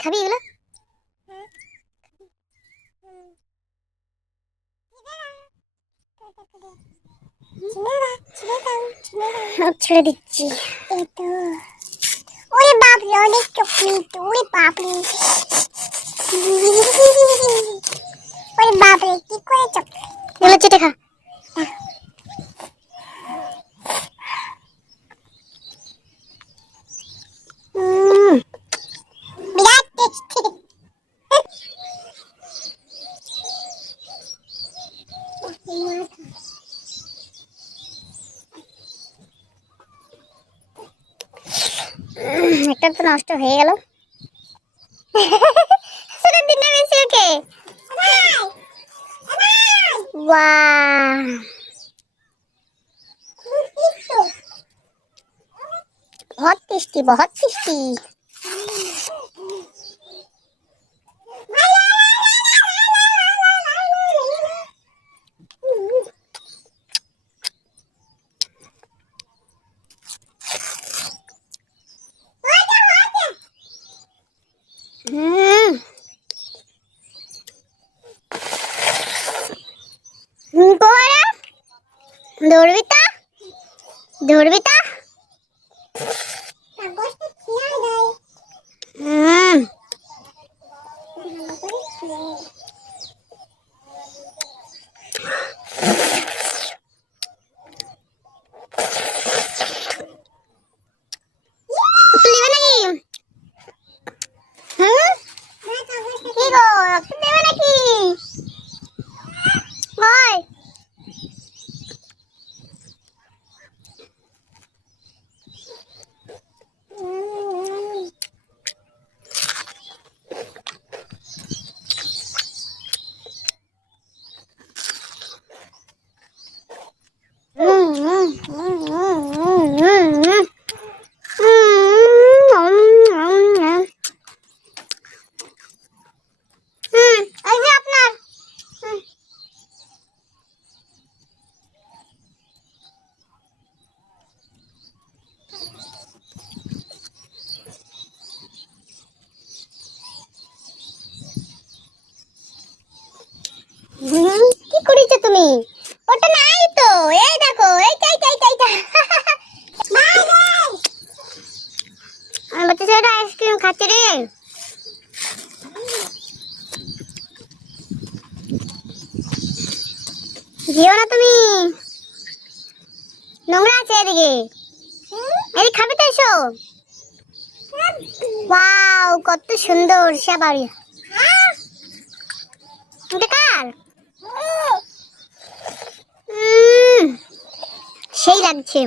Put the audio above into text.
খাবি এগুলো? ছেড়ে দিচ্ছি। ওরে বাপ রে, অনেক চকলেট। ওরে বাপ রে, ওরে বাপ রে, কি করে চকলেট এগুলো চেটে খা। বিরাট টেস্টি। একটা তো নষ্ট হয়ে গেল। সেটা দিন না বেশি ওকে। वाह, बहुत टेस्टी, बहुत टेस्टी। দৌড়বিতা দৌড়বিতা কি করেছো তুমি? ওটা নাই তো, এই দেখো, এইটা আমার বাচ্চা ছেলেটা আইসক্রিম খাচ্ছে রে। যেও না তুমি, নোংরা আছে এদিকে। এদিকে খাবে তো, এসো। ওয়াও, কত সুন্দর সাবাড়ি। এটা কার? সেই লাগছে।